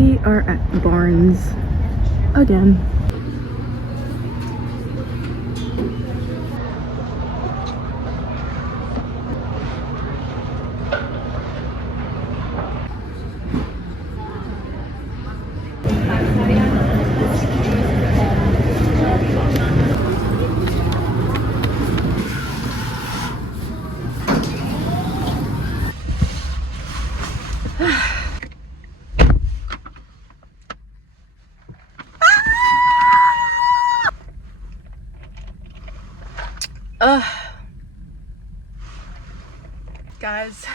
We are at Barnes again. Guys,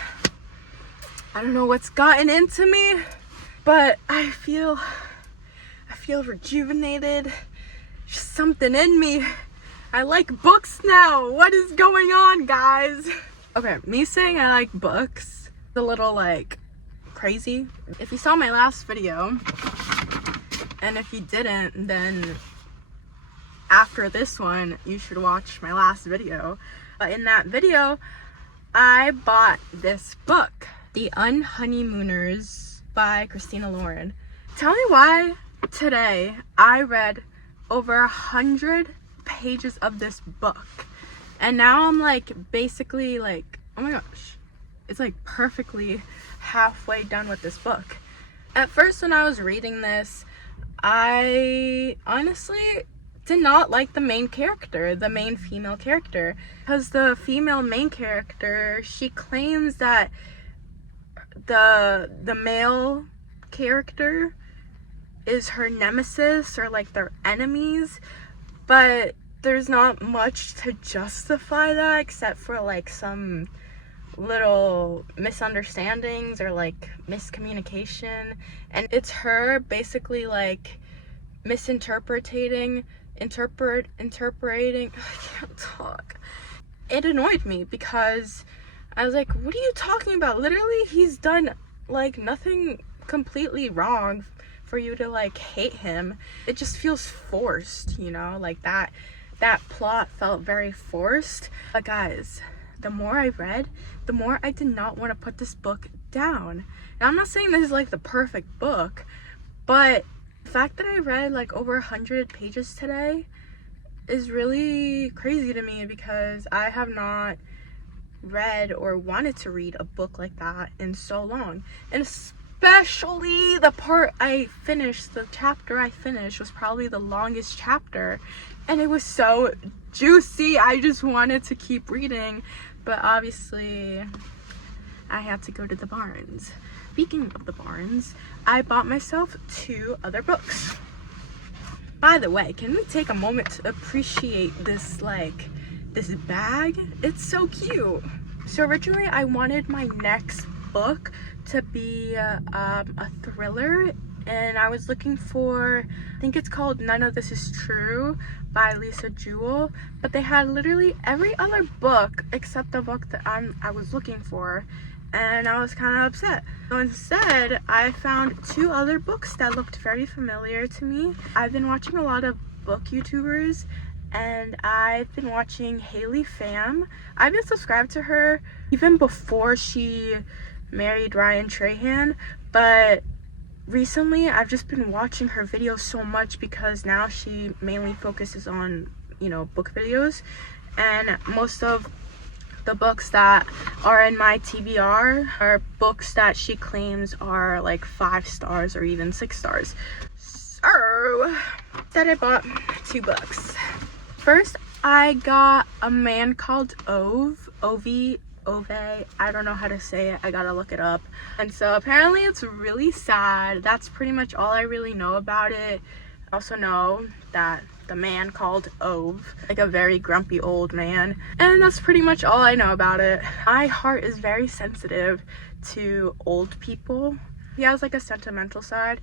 I don't know what's gotten into me, but I feel rejuvenated. Just something in me. I like books now. What is going on, guys? Okay, me saying I like books, a little like crazy. If you saw my last video, and if you didn't, then after this one, you should watch my last video. In that video, I bought this book, The Unhoneymooners by Christina Lauren. Tell me why today I read over 100 pages of this book. And now I'm like basically like, oh my gosh, it's like perfectly halfway done with this book. At first when I was reading this, I honestly did not like the main character, the main female character, because the female main character, she claims that the male character is her nemesis or like their enemies, but there's not much to justify that except for like some little misunderstandings or like miscommunication, and it's her basically like interpreting I can't talk. It annoyed me because I was like, what are you talking about? Literally, he's done like nothing completely wrong for you to like hate him. It just feels forced, you know, like that plot felt very forced. But guys, the more I read, the more I did not want to put this book down. And I'm not saying this is like the perfect book, but the fact that I read like over 100 pages today is really crazy to me because I have not read or wanted to read a book like that in so long. And especially the part I finished, the chapter I finished was probably the longest chapter, and it was so juicy. I just wanted to keep reading, but obviously I had to go to the Barnes. Speaking of the Barnes, I bought myself 2 other books. By the way, can we take a moment to appreciate this bag? It's so cute. So originally I wanted my next book to be a thriller, and I was looking for, I think it's called None of This Is True by Lisa Jewell, but they had literally every other book except the book that I was looking for, and I was kind of upset. So instead, I found 2 other books that looked very familiar to me. I've been watching a lot of book YouTubers, and I've been watching Haley Pham. I've been subscribed to her even before she married Ryan Trahan, but recently I've just been watching her videos so much because now she mainly focuses on, you know, book videos, and most of the books that are in my TBR are books that she claims are like 5 stars or even 6 stars. So that I bought 2 books. First, I got A Man Called Ove, I don't know how to say it, I gotta look it up. And so apparently it's really sad. That's pretty much all I really know about it. I also know that the man called Ove, like a very grumpy old man, and that's pretty much all I know about it. My heart is very sensitive to old people. He has like a sentimental side,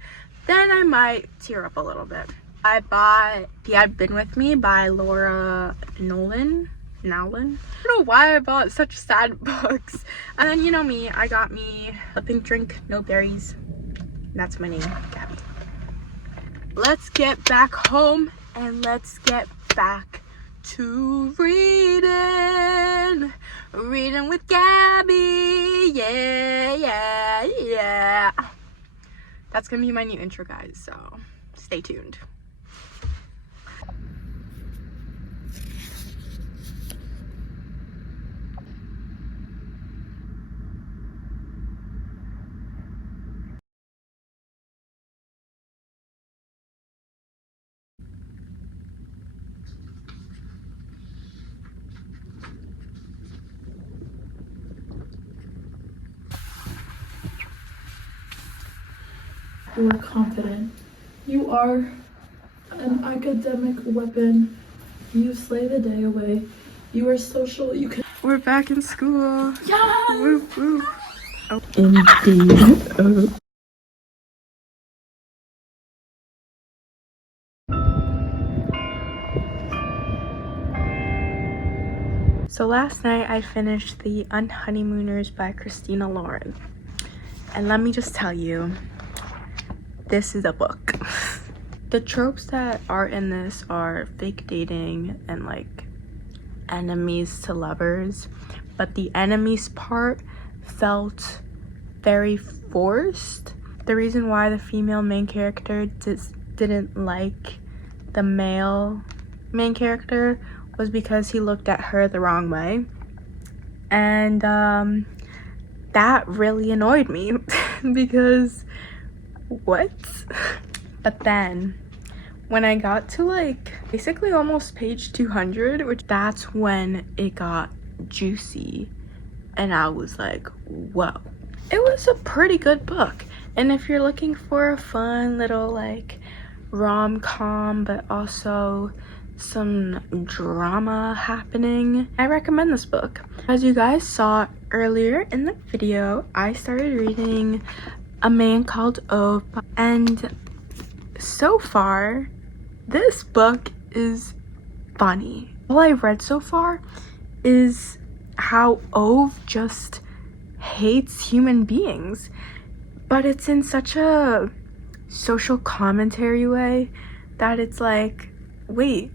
then I might tear up a little bit. I bought He Had Been With Me by Laura Nolan. I don't know why I bought such sad books. And then, you know me, I got me A Pink Drink, No Berries. That's my name, Gabby. Let's get back home and let's get back to reading with Gabby. Yeah. That's gonna be my new intro, guys, so stay tuned. You are confident. You are an academic weapon. You slay the day away. You are social. You can. We're back in school. Yes! Whoop, whoop. Oh. Indeed. So last night I finished The Unhoneymooners by Christina Lauren. And let me just tell you, this is a book. The tropes that are in this are fake dating and like enemies to lovers. But the enemies part felt very forced. The reason why the female main character didn't like the male main character was because he looked at her the wrong way. And that really annoyed me because what? But then when I got to like basically almost page 200, which that's when it got juicy, and I was like, whoa. It was a pretty good book. And if you're looking for a fun little like rom-com but also some drama happening, I recommend this book. As you guys saw earlier in the video, I started reading A Man Called Ove, and so far this book is funny. All I've read so far is how Ove just hates human beings, but it's in such a social commentary way that it's like, wait,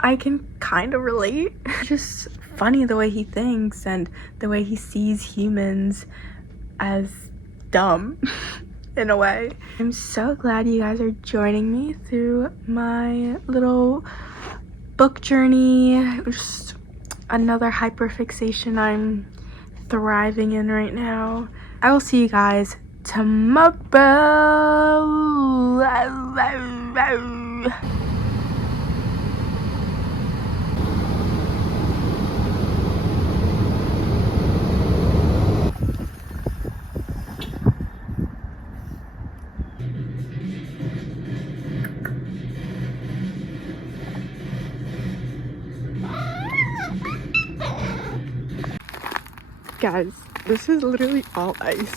I can kind of relate. It's just funny the way he thinks and the way he sees humans as dumb in a way. I'm so glad you guys are joining me through my little book journey. Just another hyper-fixation I'm thriving in right now. I will see you guys tomorrow. Guys, this is literally all ice.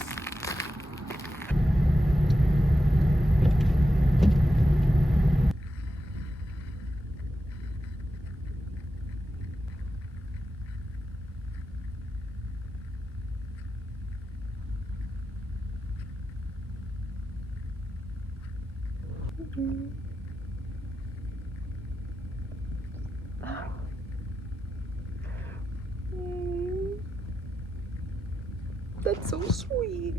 That's so sweet.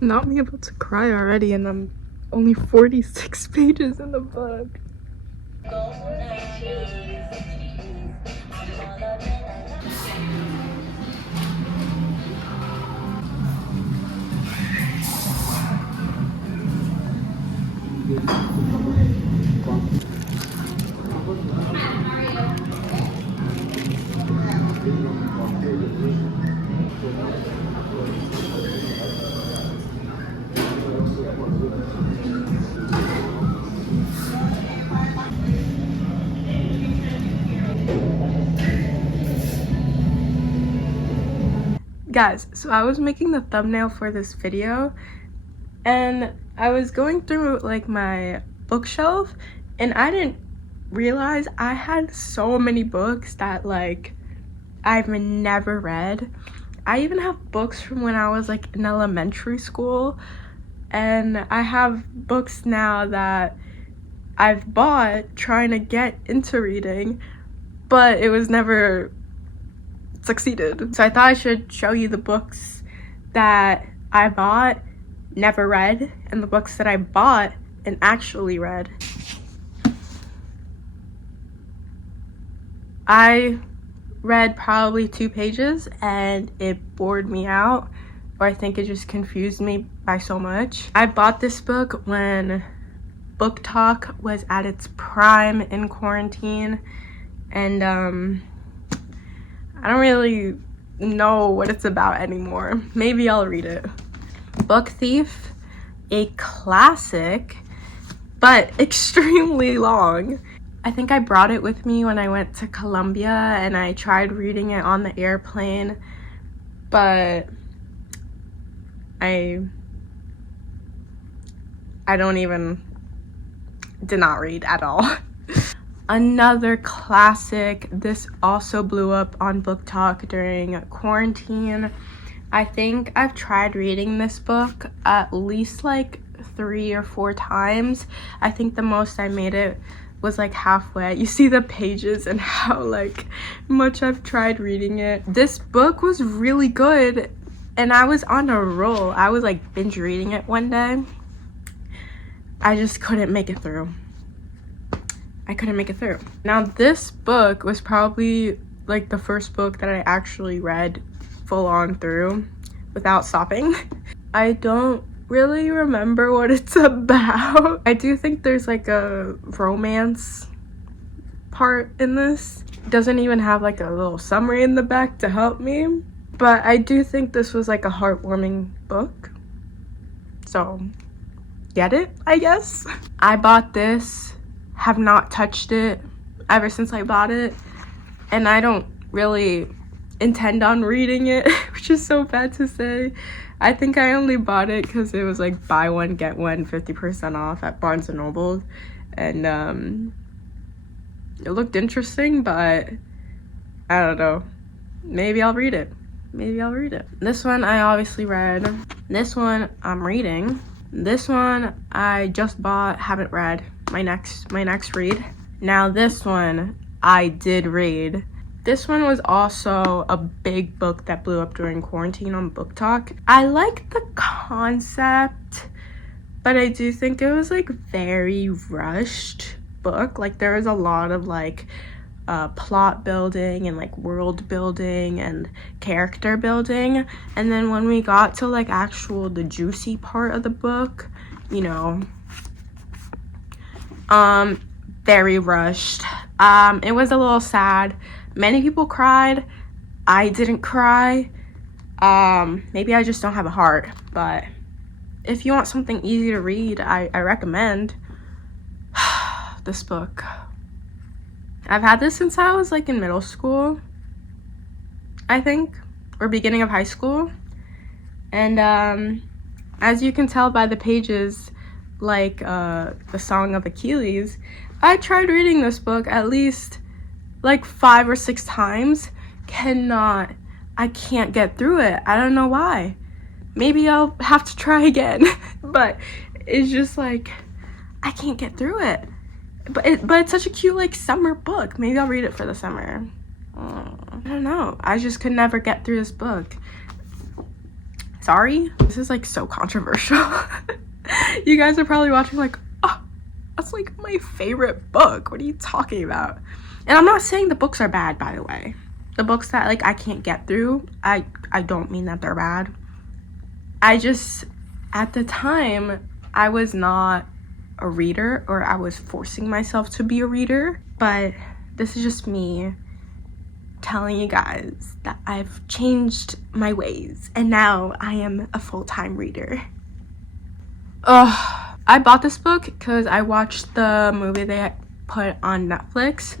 Not me about to cry already, and I'm only 46 pages in the book. Guys, so I was making the thumbnail for this video, and I was going through like my bookshelf, and I didn't realize I had so many books that like I've never read. I even have books from when I was like in elementary school, and I have books now that I've bought trying to get into reading, but it was never succeeded. So I thought I should show you the books that I bought, never read, and the books that I bought and actually read. I read probably 2 pages and it bored me out, or I think it just confused me by so much. I bought this book when Book Talk was at its prime in quarantine, and I don't really know what it's about anymore. Maybe I'll read it. Book Thief, a classic, but extremely long. I think I brought it with me when I went to Colombia and I tried reading it on the airplane, but I did not read at all. Another classic, this also blew up on Book Talk during quarantine. I think I've tried reading this book at least like 3 or 4 times. I think the most I made it was like halfway. You see the pages and how like much I've tried reading it. This book was really good and I was on a roll. I was like binge reading it one day. I just couldn't make it through. Now this book was probably like the first book that I actually read full on through without stopping. I don't really remember what it's about. I do think there's like a romance part in this. It doesn't even have like a little summary in the back to help me, but I do think this was like a heartwarming book. So get it, I guess. I bought this, have not touched it ever since I bought it, and I don't really intend on reading it, which is so bad to say. I think I only bought it because it was like buy one get one 50% off at Barnes & Noble, and it looked interesting, but I don't know, maybe I'll read it. This one I obviously read. This one I'm reading. This one I just bought, haven't read. My next read. Now this one I did read. This one was also a big book that blew up during quarantine on Book Talk. I like the concept, but I do think it was like very rushed book. Like there was a lot of like plot building and like world building and character building, and then when we got to like the juicy part of the book, you know, very rushed. It was a little sad. Many people cried. I didn't cry. Maybe I just don't have a heart, but if you want something easy to read, I recommend this book. I've had this since I was like in middle school, I think, or beginning of high school. And as you can tell by the pages, like the Song of Achilles, I tried reading this book at least like 5 or 6 times. I can't get through it. I don't know why. Maybe I'll have to try again. But it's just like I can't get through it. But it's such a cute like summer book. Maybe I'll read it for the summer. I don't know. I just could never get through this book. Sorry. This is like so controversial. You guys are probably watching like, oh, that's like my favorite book. What are you talking about? And I'm not saying the books are bad, by the way. The books that like I can't get through, I don't mean that they're bad. I just, at the time, I was not a reader, or I was forcing myself to be a reader. But this is just me telling you guys that I've changed my ways and now I am a full-time reader. I bought this book because I watched the movie they put on Netflix.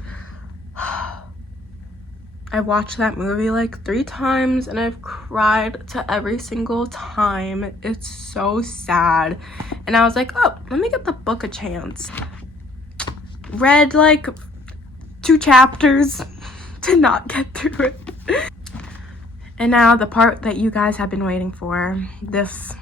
I watched that movie like 3 times and I've cried to every single time. It's so sad. And I was like, oh, let me get the book a chance. Read like 2 chapters to not get through it. And now the part that you guys have been waiting for, this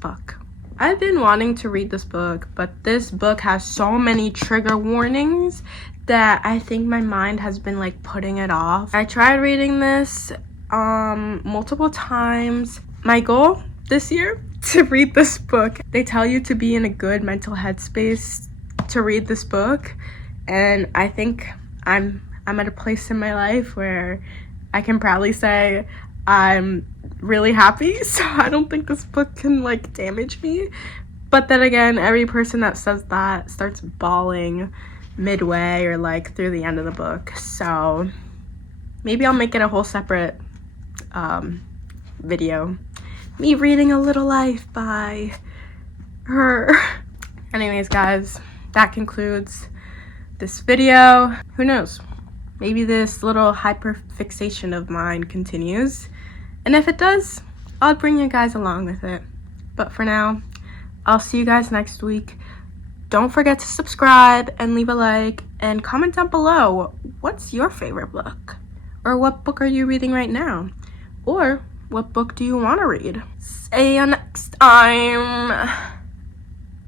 book. I've been wanting to read this book, but this book has so many trigger warnings that I think my mind has been like putting it off. I tried reading this multiple times. My goal this year to read this book. They tell you to be in a good mental headspace to read this book, and I think I'm at a place in my life where I can proudly say I'm really happy, so I don't think this book can like damage me. But then again, every person that says that starts bawling midway or like through the end of the book, so maybe I'll make it a whole separate video, me reading A Little Life by her. Anyways, guys, that concludes this video. Who knows, maybe this little hyper-fixation of mine continues, and if it does, I'll bring you guys along with it. But for now, I'll see you guys next week. Don't forget to subscribe and leave a like and comment down below, what's your favorite book? Or what book are you reading right now? Or what book do you want to read? See you next time.